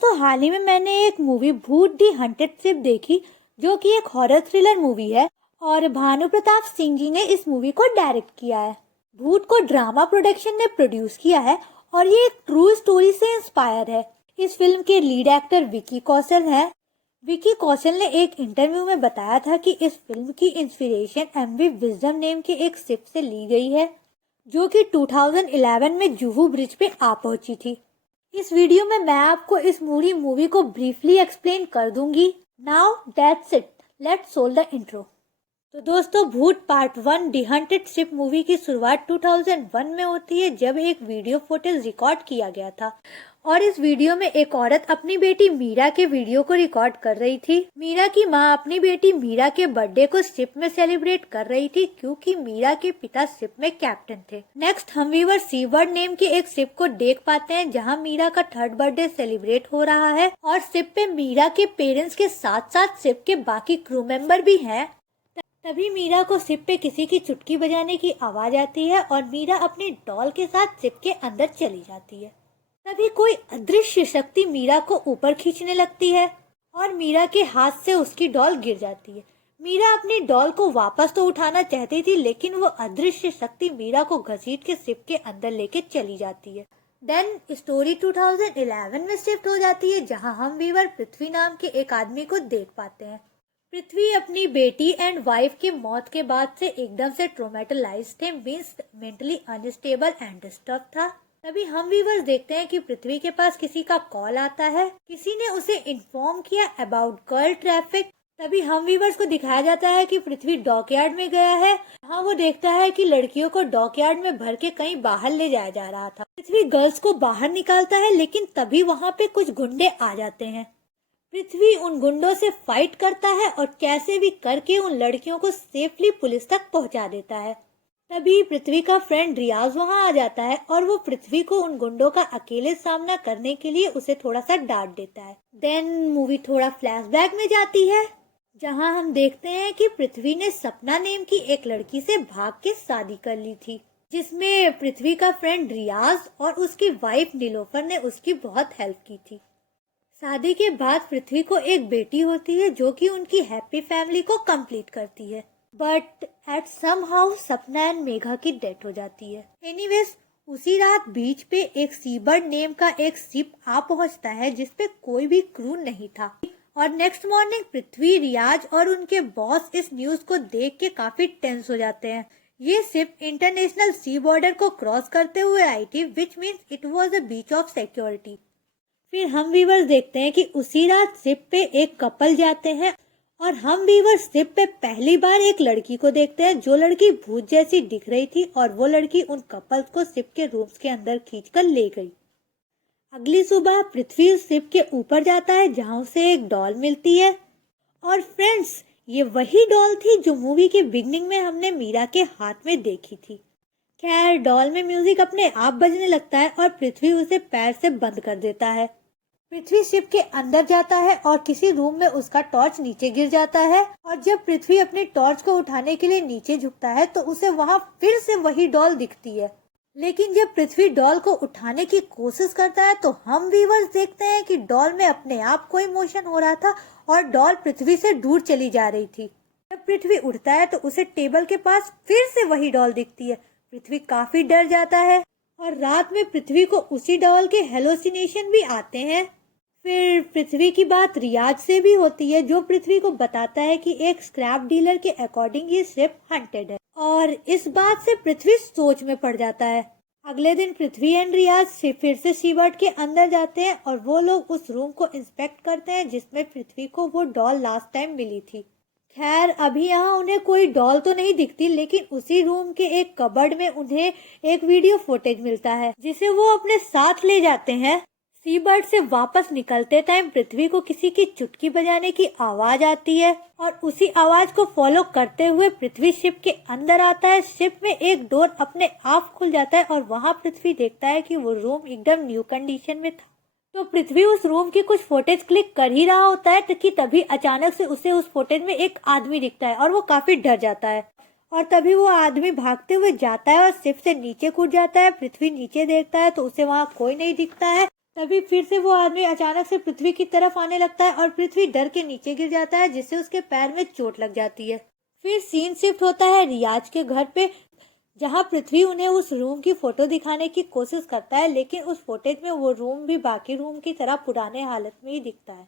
दोस्तों हाल ही में मैंने एक मूवी भूत दी हंटेड शिप देखी, जो कि एक हॉरर थ्रिलर मूवी है और भानु प्रताप सिंह जी ने इस मूवी को डायरेक्ट किया है। भूत को ड्रामा प्रोडक्शन ने प्रोड्यूस किया है और ये एक ट्रू स्टोरी से इंस्पायर है। इस फिल्म के लीड एक्टर विकी कौशल हैं। विकी कौशल ने एक इंटरव्यू में बताया था कि इस फिल्म की इंस्पिरेशन एमवी विजडम नेम के एक शिप से ली गई है, जो कि 2011 में जुहू ब्रिज पे आ पहुंची थी। इस वीडियो में मैं आपको इस मूवी को ब्रीफली एक्सप्लेन कर दूंगी। Now that's it, let's roll the intro. तो दोस्तों भूत पार्ट 1 दी हंटेड शिप मूवी की शुरुआत 2001 में होती है, जब एक वीडियो फुटेज रिकॉर्ड किया गया था और इस वीडियो में एक औरत अपनी बेटी मीरा के वीडियो को रिकॉर्ड कर रही थी। मीरा की माँ अपनी बेटी मीरा के बर्थडे को शिप में सेलिब्रेट कर रही थी, क्योंकि मीरा के पिता शिप में कैप्टन थे। नेक्स्ट हम व्यूअर सीबर्ड नेम के एक शिप को देख पाते हैं, जहाँ मीरा का 3rd बर्थडे सेलिब्रेट हो रहा है और शिप पे मीरा के पेरेंट्स के साथ साथ शिप के बाकी क्रू मेंबर भी हैं। तभी मीरा को शिप पे किसी की चुटकी बजाने की आवाज आती है और मीरा अपनी डॉल के साथ शिप के अंदर चली जाती है। तभी कोई अदृश्य शक्ति मीरा को ऊपर खींचने लगती है और मीरा के हाथ से उसकी डॉल गिर जाती है। मीरा अपनी डॉल को वापस तो उठाना चाहती थी, लेकिन वो अदृश्य शक्ति मीरा को घसीट के शिप के अंदर लेके चली जाती है। देन स्टोरी 2011 में शिफ्ट हो जाती है, जहां हम व्यूअर पृथ्वी नाम के एक आदमी को देख पाते हैं। पृथ्वी अपनी बेटी एंड वाइफ की मौत के बाद से एकदम से ट्रोमेटालाइज थे, means mentally unstable and disturb था। तभी हम व्यूअर्स देखते हैं कि पृथ्वी के पास किसी का कॉल आता है। किसी ने उसे इन्फॉर्म किया अबाउट गर्ल ट्रैफिक। तभी हम व्यूअर्स को दिखाया जाता है कि पृथ्वी डॉकयार्ड में गया है। हाँ, वो देखता है कि लड़कियों को डॉकयार्ड में भर के कहीं बाहर ले जाया जा रहा था। पृथ्वी गर्ल्स को बाहर निकालता है, लेकिन तभी वहाँ पे कुछ गुंडे आ जाते हैं। पृथ्वी उन गुंडों से फाइट करता है और कैसे भी करके उन लड़कियों को सेफली पुलिस तक पहुंचा देता है। तभी पृथ्वी का फ्रेंड रियाज वहां आ जाता है और वो पृथ्वी को उन गुंडों का अकेले सामना करने के लिए उसे थोड़ा सा डांट देता है। देन मूवी थोड़ा फ्लैशबैक में जाती है, जहां हम देखते हैं कि पृथ्वी ने सपना नेम की एक लड़की से भाग के शादी कर ली थी, जिसमें पृथ्वी का फ्रेंड रियाज और उसकी वाइफ नीलोफर ने उसकी बहुत हेल्प की थी। शादी के बाद पृथ्वी को एक बेटी होती है, जो कि उनकी हैप्पी फैमिली को कंप्लीट करती है। बट एट सम हाउ सपना एंड मेघा की डेथ हो जाती है। एनीवेज उसी रात बीच पे एक सीबर्ड नेम का एक शिप आ पहुंचता है, जिसपे कोई भी क्रू नहीं था। और नेक्स्ट मॉर्निंग पृथ्वी, रियाज और उनके बॉस इस न्यूज को देख के काफी टेंस हो जाते हैं। ये शिप इंटरनेशनल सी बॉर्डर को क्रॉस करते हुए आई थी, which means it was a beach of security. फिर हम व्यूअर्स देखते हैं कि उसी रात शिप पे एक कपल जाते हैं और हम व्यूअर्स शिप पे पहली बार एक लड़की को देखते हैं, जो लड़की भूत जैसी दिख रही थी और वो लड़की उन कपल्स को शिप के रूम्स के अंदर खींचकर ले गई। अगली सुबह पृथ्वी उस शिप के ऊपर जाता है, जहां उसे एक डॉल मिलती है। और फ्रेंड्स, ये वही डॉल थी जो मूवी के बिगनिंग में हमने मीरा के हाथ में देखी थी। खैर, डॉल में म्यूजिक अपने आप बजने लगता है और पृथ्वी उसे पैर से बंद कर देता है। पृथ्वी शिप के अंदर जाता है और किसी रूम में उसका टॉर्च नीचे गिर जाता है और जब पृथ्वी अपनी टॉर्च को उठाने के लिए नीचे झुकता है तो उसे वहां फिर से वही डॉल दिखती है। लेकिन जब पृथ्वी डॉल को उठाने की कोशिश करता है तो हम व्यूअर्स देखते हैं कि डॉल में अपने आप कोई मोशन हो रहा था और डॉल पृथ्वी से दूर चली जा रही थी। जब पृथ्वी उठता है तो उसे टेबल के पास फिर से वही डॉल दिखती है। पृथ्वी काफी डर जाता है और रात में पृथ्वी को उसी डॉल के हेलोसिनेशन भी आते हैं। फिर पृथ्वी की बात रियाज से भी होती है, जो पृथ्वी को बताता है कि एक स्क्रैप डीलर के अकॉर्डिंग ये शिप हंटेड है और इस बात से पृथ्वी सोच में पड़ जाता है। अगले दिन पृथ्वी एंड रियाज फिर से सीबर्ड के अंदर जाते हैं और वो लोग उस रूम को इंस्पेक्ट करते हैं, जिसमें पृथ्वी को वो डॉल लास्ट टाइम मिली थी। खैर, अभी यहाँ उन्हें कोई डॉल तो नहीं दिखती, लेकिन उसी रूम के एक कबर्ड में उन्हें एक वीडियो फुटेज मिलता है, जिसे वो अपने साथ ले जाते हैं। सीबर्ड से वापस निकलते टाइम पृथ्वी को किसी की चुटकी बजाने की आवाज आती है और उसी आवाज को फॉलो करते हुए पृथ्वी शिप के अंदर आता है। शिप में एक डोर अपने आप खुल जाता है और वहां पृथ्वी देखता है कि वो रूम एकदम न्यू कंडीशन में था। तो पृथ्वी उस रूम की कुछ फुटेज क्लिक कर ही रहा होता है कि तभी अचानक से उसे उस फुटेज में एक आदमी दिखता है और वो काफी डर जाता है। और तभी वो आदमी भागते हुए जाता है और शिप से नीचे कूद जाता है। पृथ्वी नीचे देखता है तो उसे वहाँ कोई नहीं दिखता है। तभी फिर से वो आदमी अचानक से पृथ्वी की तरफ आने लगता है और पृथ्वी डर के नीचे गिर जाता है, जिससे उसके पैर में चोट लग जाती है। फिर सीन शिफ्ट होता है रियाज के घर पे, जहाँ पृथ्वी उन्हें उस रूम की फोटो दिखाने की कोशिश करता है, लेकिन उस फुटेज में वो रूम भी बाकी रूम की तरह पुराने हालत में ही दिखता है,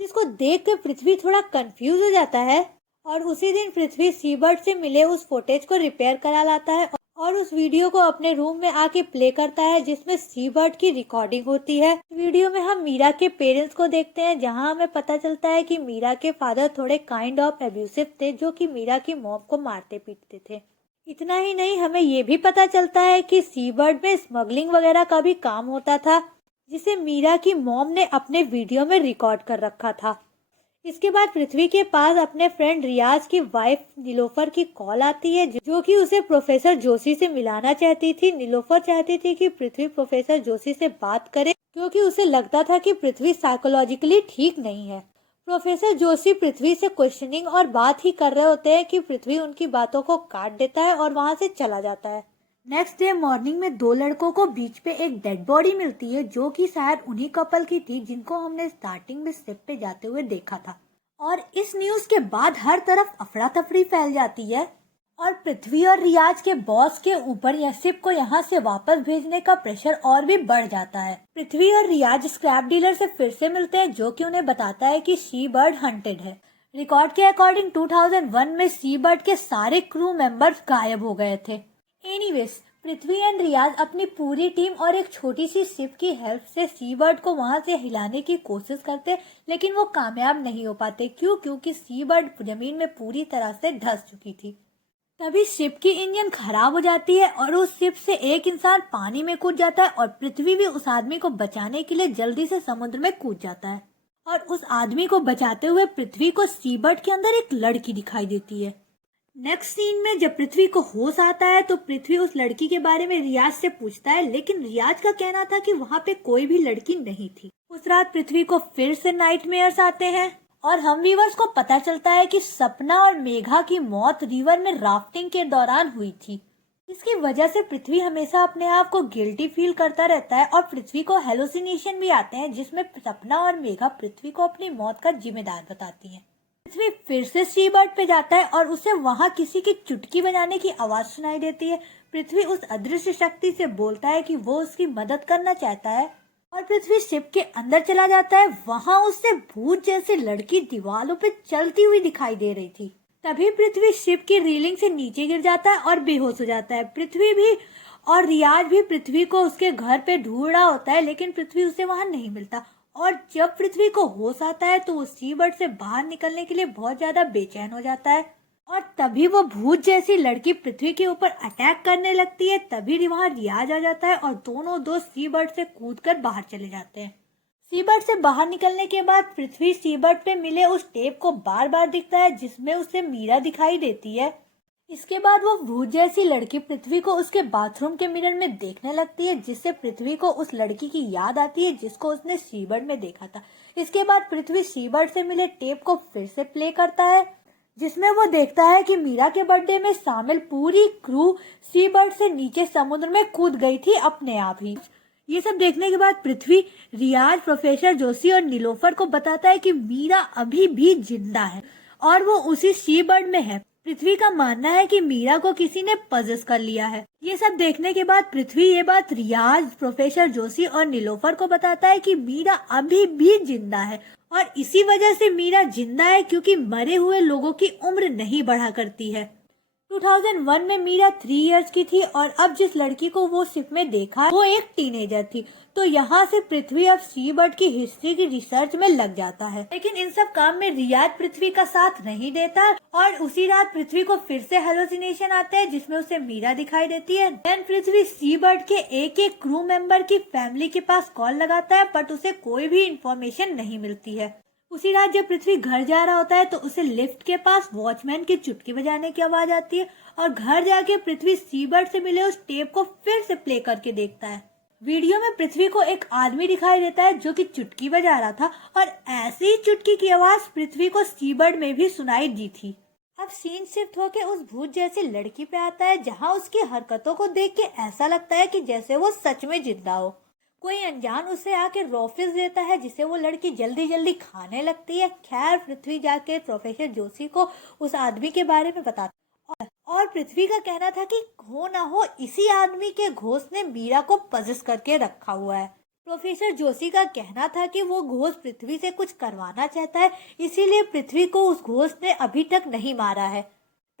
जिसको देख कर पृथ्वी थोड़ा कंफ्यूज हो जाता है। और उसी दिन पृथ्वी सीबर्ड से मिले उस फुटेज को रिपेयर करा लाता है और उस वीडियो को अपने रूम में आके प्ले करता है, जिसमें सीबर्ड की रिकॉर्डिंग होती है। वीडियो में हम मीरा के पेरेंट्स को देखते हैं, जहां हमें पता चलता है कि मीरा के फादर थोड़े काइंड ऑफ एब्यूसिव थे, जो कि मीरा की मॉम को मारते पीटते थे। इतना ही नहीं, हमें ये भी पता चलता है कि सीबर्ड में स्मगलिंग वगैरह का भी काम होता था, जिसे मीरा की मॉम ने अपने वीडियो में रिकॉर्ड कर रखा था। इसके बाद पृथ्वी के पास अपने फ्रेंड रियाज की वाइफ नीलोफर की कॉल आती है, जो कि उसे प्रोफेसर जोशी से मिलाना चाहती थी। नीलोफर चाहती थी कि पृथ्वी प्रोफेसर जोशी से बात करे, क्योंकि उसे लगता था कि पृथ्वी साइकोलॉजिकली ठीक नहीं है। प्रोफेसर जोशी पृथ्वी से क्वेश्चनिंग और बात ही कर रहे होते हैं कि पृथ्वी उनकी बातों को काट देता है और वहां से चला जाता है। नेक्स्ट डे मॉर्निंग में दो लड़कों को बीच पे एक डेड बॉडी मिलती है, जो कि शायद उन्हीं कपल की थी जिनको हमने स्टार्टिंग में शिप पे जाते हुए देखा था। और इस न्यूज के बाद हर तरफ अफरा तफरी फैल जाती है और पृथ्वी और रियाज के बॉस के ऊपर यह शिप को यहाँ से वापस भेजने का प्रेशर और भी बढ़ जाता है। पृथ्वी और रियाज स्क्रैप डीलर से फिर से मिलते हैं, जो कि उन्हें बताता है कि सी बर्ड हंटेड है। रिकॉर्ड के अकॉर्डिंग 2001 में सी बर्ड के सारे क्रू मेंबर्स गायब हो गए थे। एनीवेज, पृथ्वी एंड रियाज अपनी पूरी टीम और एक छोटी सी शिप की हेल्प से सी बर्ड को वहां से हिलाने की कोशिश करते, लेकिन वो कामयाब नहीं हो पाते। क्योंकि सी बर्ड जमीन में पूरी तरह से धंस चुकी थी। तभी शिप की इंजन खराब हो जाती है और उस शिप से एक इंसान पानी में कूद जाता है और पृथ्वी भी उस आदमी को बचाने के लिए जल्दी से समुद्र में कूद जाता है। और उस आदमी को बचाते हुए पृथ्वी को सी बर्ड के अंदर एक लड़की दिखाई देती है। नेक्स्ट सीन में जब पृथ्वी को होश आता है तो पृथ्वी उस लड़की के बारे में रियाज से पूछता है, लेकिन रियाज का कहना था कि वहाँ पे कोई भी लड़की नहीं थी। उस रात पृथ्वी को फिर से नाइटमेयर्स आते हैं और हम व्यूअर्स को पता चलता है कि सपना और मेघा की मौत रिवर में राफ्टिंग के दौरान हुई थी। इसकी वजह से पृथ्वी हमेशा अपने आप को गिल्टी फील करता रहता है और पृथ्वी को हेलुसिनेशन भी आते हैं, जिसमें सपना और मेघा पृथ्वी को अपनी मौत का जिम्मेदार बताती हैं। पृथ्वी फिर से सी बर्ड पे जाता है और उसे वहाँ किसी की चुटकी बजाने की आवाज सुनाई देती है। पृथ्वी उस अदृश्य शक्ति से बोलता है कि वो उसकी मदद करना चाहता है और पृथ्वी शिप के अंदर चला जाता है। वहाँ उससे भूत जैसी लड़की दीवारों पे चलती हुई दिखाई दे रही थी। तभी पृथ्वी शिप की रीलिंग से नीचे गिर जाता है और बेहोश हो जाता है। पृथ्वी भी और रियाज भी पृथ्वी को उसके घर पे ढूंढ रहा होता है, लेकिन पृथ्वी उसे वहाँ नहीं मिलता। और जब पृथ्वी को होश आता है तो वो सी बर्ड से बाहर निकलने के लिए बहुत ज्यादा बेचैन हो जाता है और तभी वो भूत जैसी लड़की पृथ्वी के ऊपर अटैक करने लगती है। तभी वहाँ रियाज आ जाता है और दोनों दोस्त सी बर्ड से कूदकर बाहर चले जाते हैं। सी बर्ड से बाहर निकलने के बाद पृथ्वी सी बर्ड पे मिले उस टेप को बार बार दिखता है, जिसमें उसे मीरा दिखाई देती है। इसके बाद वो भूत जैसी लड़की पृथ्वी को उसके बाथरूम के मिरर में देखने लगती है, जिससे पृथ्वी को उस लड़की की याद आती है जिसको उसने सी बर्ड में देखा था। इसके बाद पृथ्वी सी बर्ड से मिले टेप को फिर से प्ले करता है, जिसमें वो देखता है कि मीरा के बर्थडे में शामिल पूरी क्रू सी बर्ड से नीचे समुद्र में कूद गई थी अपने आप ही। ये सब देखने के बाद पृथ्वी रियाज, प्रोफेसर जोशी और नीलोफर को बताता है कि मीरा अभी भी जिंदा है और वो उसी सी बर्ड में है। पृथ्वी का मानना है कि मीरा को किसी ने पजेस कर लिया है। ये सब देखने के बाद पृथ्वी ये बात रियाज, प्रोफेसर जोशी और नीलोफर को बताता है कि मीरा अभी भी जिंदा है और इसी वजह से मीरा जिंदा है क्योंकि मरे हुए लोगों की उम्र नहीं बढ़ा करती है। 2001 में मीरा 3 इयर्स की थी और अब जिस लड़की को वो शिप में देखा वो एक टीनेजर थी। तो यहाँ से पृथ्वी अब सी बर्ड की हिस्ट्री की रिसर्च में लग जाता है, लेकिन इन सब काम में रियाज पृथ्वी का साथ नहीं देता और उसी रात पृथ्वी को फिर से हेलुसिनेशन आते हैं, जिसमें उसे मीरा दिखाई देती है। देन पृथ्वी सी बर्ड के एक क्रू मेंबर की फैमिली के पास कॉल लगाता है, बट उसे कोई भी इंफॉर्मेशन नहीं मिलती है। उसी रात जब पृथ्वी घर जा रहा होता है तो उसे लिफ्ट के पास वॉचमैन की चुटकी बजाने की आवाज आती है और घर जाके पृथ्वी सी बर्ड से मिले उस टेप को फिर से प्ले करके देखता है। वीडियो में पृथ्वी को एक आदमी दिखाई देता है जो कि चुटकी बजा रहा था और ऐसी ही चुटकी की आवाज पृथ्वी को सी बर्ड में भी सुनाई दी थी। अब सीन शिफ्ट होके उस भूत जैसी लड़की पे आता है, जहाँ उसकी हरकतों को देख के ऐसा लगता है कि जैसे वो सच में जिंदा हो। कोई अनजान उसे आके रॉफिस देता है जिसे वो लड़की जल्दी जल्दी खाने लगती है। खैर पृथ्वी जाके प्रोफेसर जोशी को उस आदमी के बारे में बताता और पृथ्वी का कहना था कि हो ना हो इसी आदमी के घोस्ट ने मीरा को पजेस करके रखा हुआ है। प्रोफेसर जोशी का कहना था कि वो घोस्ट पृथ्वी से कुछ करवाना चाहता है, इसीलिए पृथ्वी को उस घोस्ट ने अभी तक नहीं मारा है।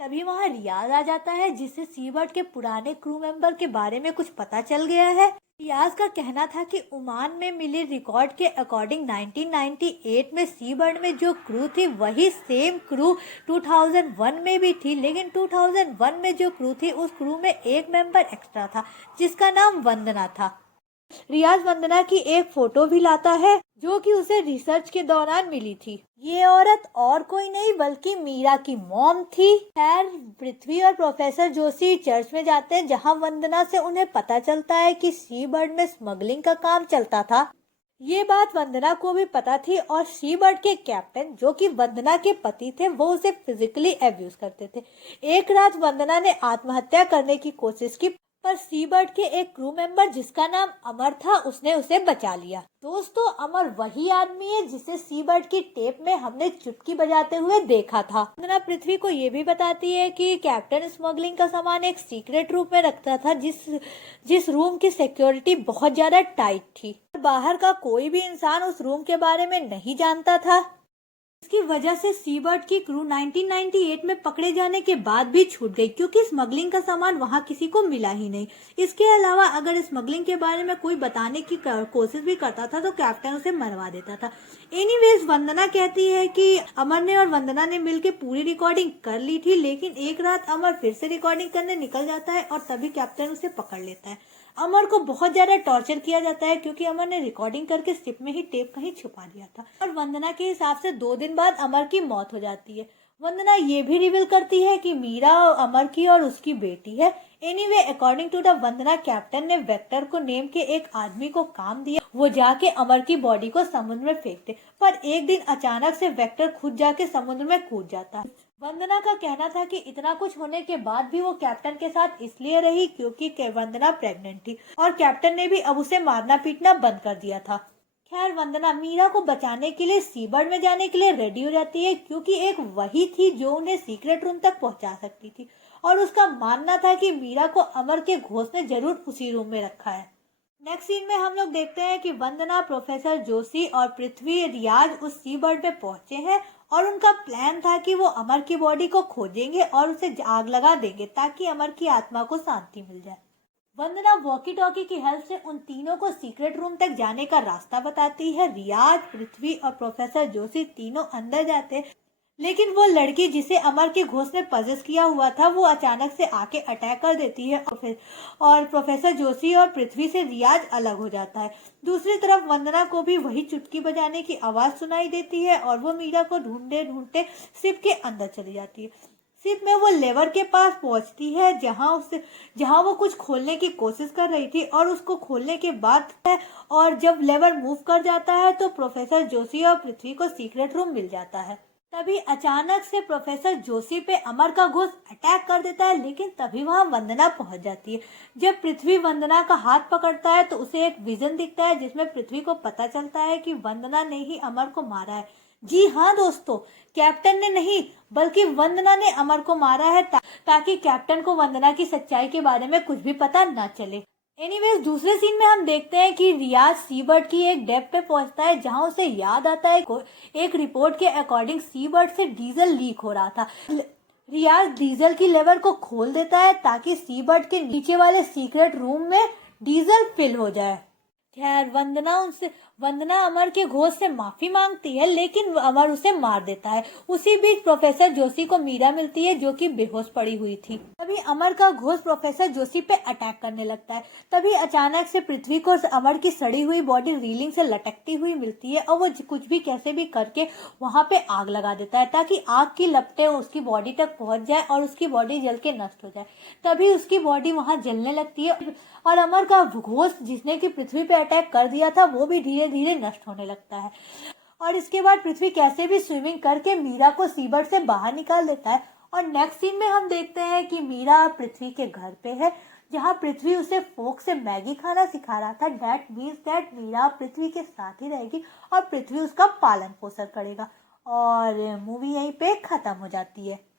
तभी वहाँ रियाज आ जाता है जिससे सीबर्ड के पुराने क्रू मेंबर के बारे में कुछ पता चल गया है। रियाज का कहना था कि ओमान में मिले रिकॉर्ड के अकॉर्डिंग 1998 में सीबर्ड में जो क्रू थी वही सेम क्रू 2001 में भी थी, लेकिन 2001 में जो क्रू थी उस क्रू में एक मेंबर एक्स्ट्रा था जिसका नाम वंदना था। रियाज वंदना की एक फोटो भी लाता है जो कि उसे रिसर्च के दौरान मिली थी। ये औरत और कोई नहीं बल्कि मीरा की मॉम थी। खैर पृथ्वी और प्रोफेसर जोशी चर्च में जाते हैं जहां वंदना से उन्हें पता चलता है कि सी बर्ड में स्मगलिंग का काम चलता था। ये बात वंदना को भी पता थी और सी बर्ड के कैप्टन जो कि वंदना के पति थे वो उसे फिजिकली एब्यूज करते थे। एक रात वंदना ने आत्महत्या करने की कोशिश की पर सीबर्ड के एक क्रू मेंबर जिसका नाम अमर था उसने उसे बचा लिया। दोस्तों अमर वही आदमी है जिसे सीबर्ड की टेप में हमने चुटकी बजाते हुए देखा था। वंदना पृथ्वी को ये भी बताती है कि कैप्टन स्मगलिंग का सामान एक सीक्रेट रूम में रखता था जिस रूम की सिक्योरिटी बहुत ज्यादा टाइट थी। बाहर का कोई भी इंसान उस रूम के बारे में नहीं जानता था। इसकी वजह से सीबर्ड की क्रू 1998 में पकड़े जाने के बाद भी छूट गई क्योंकि स्मगलिंग का सामान वहां किसी को मिला ही नहीं। इसके अलावा अगर स्मगलिंग के बारे में कोई बताने की कोशिश भी करता था तो कैप्टन उसे मरवा देता था। एनीवेज वंदना कहती है कि अमर ने और वंदना ने मिलकर पूरी रिकॉर्डिंग कर ली थी, लेकिन एक रात अमर फिर से रिकॉर्डिंग करने निकल जाता है और तभी कैप्टन उसे पकड़ लेता है। अमर को बहुत ज्यादा टॉर्चर किया जाता है क्योंकि अमर ने रिकॉर्डिंग करके शिप में ही टेप कहीं छुपा दिया था और वंदना के हिसाब से 2 दिन बाद अमर की मौत हो जाती है। वंदना ये भी रिवील करती है कि मीरा अमर की और उसकी बेटी है। Anyway according to the Vandana captain ने वेक्टर को नेम के एक आदमी को काम दिया वो जाके अमर की बॉडी को समुद्र में फेंकते, पर एक दिन अचानक से वेक्टर खुद जाके समुद्र में कूद जाता है। वंदना का कहना था कि इतना कुछ होने के बाद भी वो कैप्टन के साथ इसलिए रही क्योंकि वंदना प्रेग्नेंट थी और कैप्टन ने भी अब उसे मारना पीटना बंद कर दिया था। खैर वंदना मीरा को बचाने के लिए सीबर्ड में जाने के लिए रेडी हो जाती है क्योंकि एक वही थी जो उन्हें सीक्रेट रूम तक पहुंचा सकती थी और उसका मानना था कि मीरा को अमर के घोस्ट ने जरूर उसी रूम में रखा है। नेक्स्ट सीन में हम लोग देखते हैं कि वंदना, प्रोफेसर जोशी और पृथ्वी रियाज उस सीबर्ड पे पहुंचे हैं और उनका प्लान था कि वो अमर की बॉडी को खोजेंगे और उसे आग लगा देंगे ताकि अमर की आत्मा को शांति मिल जाए। वंदना वॉकी टॉकी की हेल्प से उन तीनों को सीक्रेट रूम तक जाने का रास्ता बताती है। रियाज, पृथ्वी और प्रोफेसर जोशी तीनों अंदर जाते हैं, लेकिन वो लड़की जिसे अमर के घोस्ट ने पजेस किया हुआ था वो अचानक से आके अटैक कर देती है और प्रोफेसर जोशी और पृथ्वी से रियाज अलग हो जाता है। दूसरी तरफ वंदना को भी वही चुटकी बजाने की आवाज सुनाई देती है और वो मीरा को ढूंढते ढूंढते शिप के अंदर चली जाती है। शिप में वो लेवर के पास पहुंचती है जहां वो कुछ खोलने की कोशिश कर रही थी और उसको खोलने के बाद और जब लेवर मूव कर जाता है तो प्रोफेसर जोशी और पृथ्वी को सीक्रेट रूम मिल जाता है। तभी अचानक से प्रोफेसर जोशी पे अमर का घोस्ट अटैक कर देता है, लेकिन तभी वहां वंदना पहुंच जाती है। जब पृथ्वी वंदना का हाथ पकड़ता है तो उसे एक विजन दिखता है जिसमें पृथ्वी को पता चलता है कि वंदना ने ही अमर को मारा है। जी हाँ दोस्तों, कैप्टन ने नहीं बल्कि वंदना ने अमर को मारा है ताकि कैप्टन को वंदना की सच्चाई के बारे में कुछ भी पता न चले। एनीवेज दूसरे सीन में हम देखते हैं कि रियाज सीबर्ड की एक डेप पे पहुंचता है जहां उसे याद आता है एक रिपोर्ट के अकॉर्डिंग सीबर्ड से डीजल लीक हो रहा था। रियाज डीजल की लेवर को खोल देता है ताकि सीबर्ड के नीचे वाले सीक्रेट रूम में डीजल फिल हो जाए। खैर वंदना अमर के घोस्ट से माफी मांगती है लेकिन अमर उसे मार देता है। उसी बीच प्रोफेसर जोशी को मीरा मिलती है जो कि बेहोश पड़ी हुई थी। तभी अमर का घोस्ट प्रोफेसर जोशी पे अटैक करने लगता है। तभी अचानक से पृथ्वी को अमर की सड़ी हुई बॉडी रीलिंग से लटकती हुई मिलती है और वो कुछ भी कैसे भी करके वहां पे आग लगा देता है ताकि आग की लपटें उसकी बॉडी तक पहुंच जाए और उसकी बॉडी जल के नष्ट हो जाए। तभी उसकी बॉडी वहां जलने लगती है और अमर का घोस्ट जिसने की पृथ्वी पे अटैक कर दिया था वो भी धीरे धीरे नष्ट होने लगता है। और इसके बाद पृथ्वी कैसे भी स्विमिंग करके मीरा को सीबर्ड से बाहर निकाल देता है और नेक्स्ट सीन में हम देखते हैं कि मीरा पृथ्वी के घर पे है, जहाँ पृथ्वी उसे फोक से मैगी खाना सिखा रहा था। दैट मीन्स दैट मीरा पृथ्वी के साथ ही रहेगी और पृथ्वी उसका पालन पोषण करेगा। और मूवी यहीं पे खत्म हो जाती है।